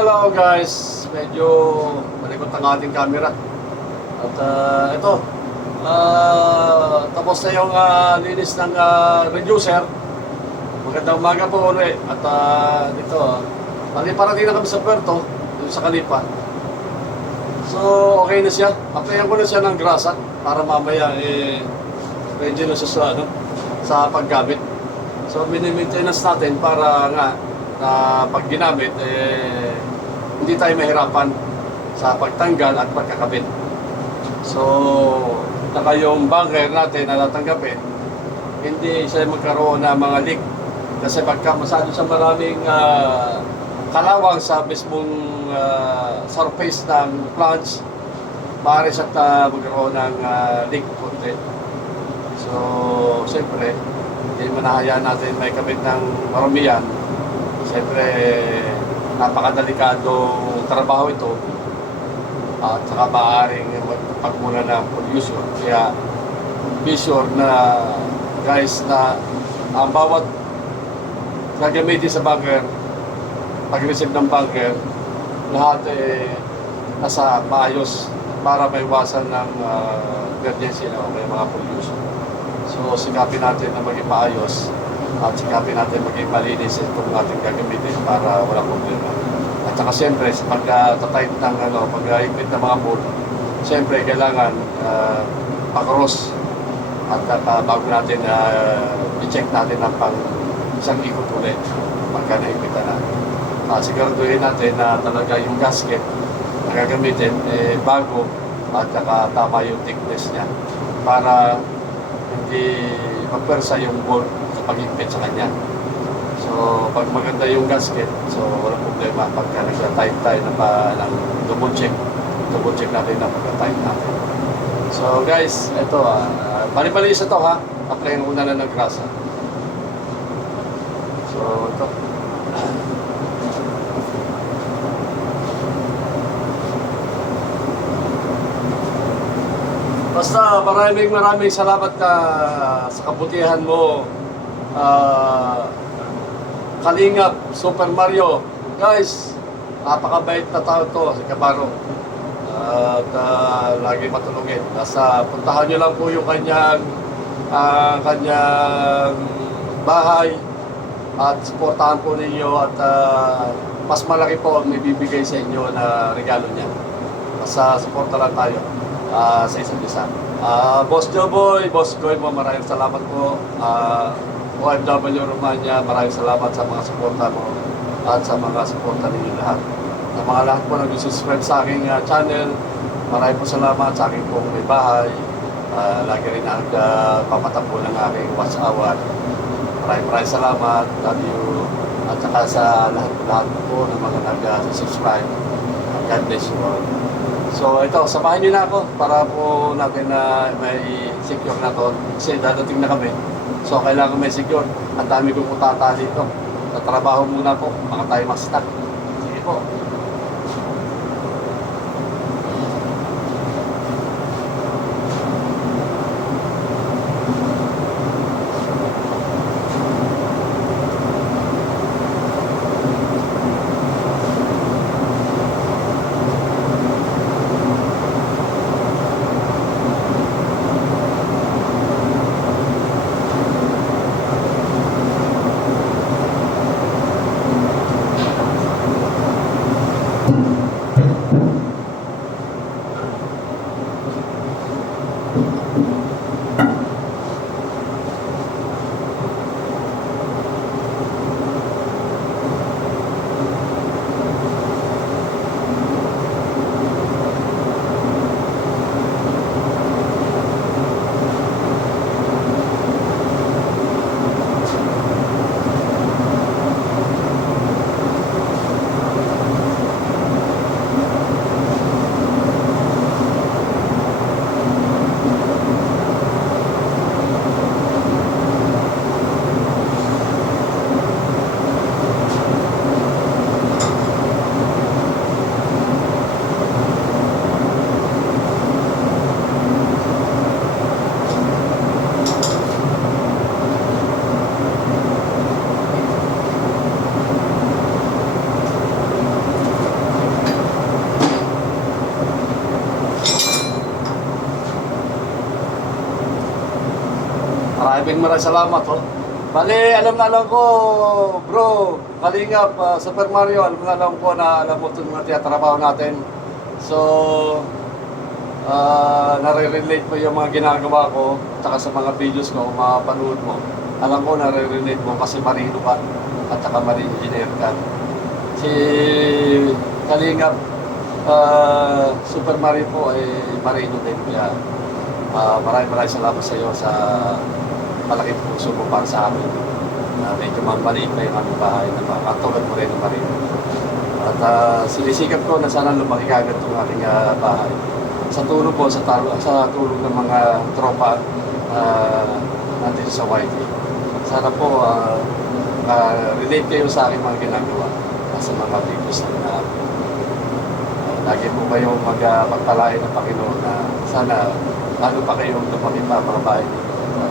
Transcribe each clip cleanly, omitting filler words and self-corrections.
Hello guys, medyo malikot ang ating camera. At ito, tapos na yung linis ng reducer. Magandang umaga po ulit. At dito, parating na kami sa Puerto, dito sa Kalipa. So, okay na siya. Applyan ko na siya ng grasa para mamaya ready na siya sa, sa paggamit. So, mini-maintenance natin para nga na pag ginamit, hindi tayo mahirapan sa pagtanggal at pagkakabit. So, saka yung bunker natin na natanggapin, hindi siya magkaroon ng mga leak. Kasi pagka masyado sa maraming kalawang sa mismong surface ng plants, maaari siya magkaroon ng leak konti. So, siyempre, hindi manahayaan natin may kabit ng marumihan. Siyempre, napakadelikadong trabaho ito at saka maaaring magpagmula ng pollution. Kaya, be sure na guys na ang bawat gagamitin sa bunker, pag-receive ng bunker, lahat nasa maayos para maiwasan ng emergency o may mga pollution. So, sikapin natin na maging maayos at sikapin natin maging malinis itong ating gagamitin para walang problema. At saka siyempre, sa pagka-tight ng pag-ipit ng mga bolt, siyempre kailangan pa-cross at bago natin i-check natin ang pang isang ikot ulit pagka naipitan na. Siguraduhin natin na talaga yung gasket na gagamitin bago at saka tama yung thickness niya para hindi magpersa yung bolt sa pag-ipit sa kanya. So, pag maganda yung gasket, so walang problema pagka nag-tight tayo ng double check natin na pagka-tight natin. So guys, ito bali-bali isa to ha, applyan ko na lang ng grasa. So ito basta maraming salamat sa kabutihan mo, Kalingap, Super Mario. Guys, napakabait na tao to, si Kabaro. At lagi matulungin. Puntahan nyo lang po yung kanyang bahay at supportahan po ninyo at mas malaki po ang ibibigay sa inyo na regalo niya. Basta suporta lang tayo sa isa't isa. Boss Joboy, Boss Goy mo, maraming salamat po. OFW Romania, maraming salamat sa mga suporta mo at sa mga suporta ninyo lahat. Sa mga lahat po nag-subscribe sa aking channel, maraming po salamat sa aking pong may bahay. Lagi rin papatapo ng aking watch hour. Maraming salamat, love you. At saka sa lahat po ng mga nag-subscribe. God bless you all. So ito, samahan nyo na ako para po natin na may secure na to. Kasi dadating na kami. So kailangan may secure. Ang dami kong utata dito. Sa trabaho muna po, baka tayo mag-stuck. Sige po. maraming salamat ho. Bali, alam na alam ko, bro, Kalingap, Super Mario, alam na alam ko na alam mo itong mga tiyatrabaho natin. So, nare-relate mo yung mga ginagawa ko, tsaka sa mga videos ko, mapanood mo. Alam ko, nare-relate mo kasi marino ka, at tsaka marine engineer ka. Si Kalingap, Super Mario po ay marino din. Kaya maraming salamat sa iyo sa malaking puso mo para sa amin. Medyo maliit na yung aming bahay na makatulad mo rin ng marino. At sinisikap ko na sana lumaki agad itong aking bahay. Sa tulong po, sa tulong ng mga tropa nandito sa YT. Sana po relate kayo sa aking mga ginagawa sa mga videos na lagi po kayong magpalain ng Panginoon na sana lalo pa kayong lumaki pa mga bahay.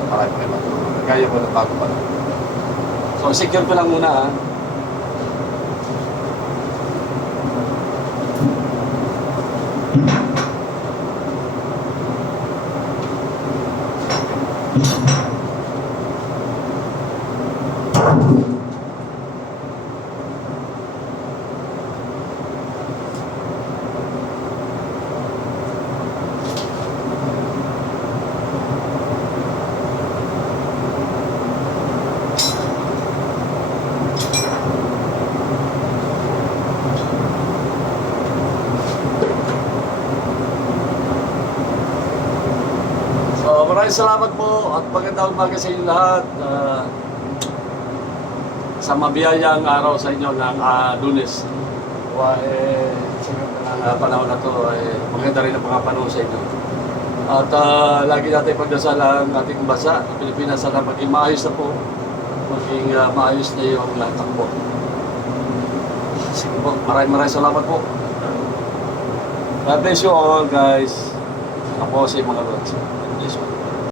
Marami kayo matulong. Kaya ko na bago pa lang. So, secure ko lang muna ha. Maraming salamat po at magandang umaga sa inyo lahat. Sa mabiyayang araw sa inyo ng Lunes. Sa panahon na to, maganda rin ang mga panahon sa inyo. At lagi natin pagdasal ang ating bansa, Pilipinas, sana maging maayos na po. Maging maayos na yung takbo. Sige po, maraming salamat po. God bless you all guys. Ako si mga Lods.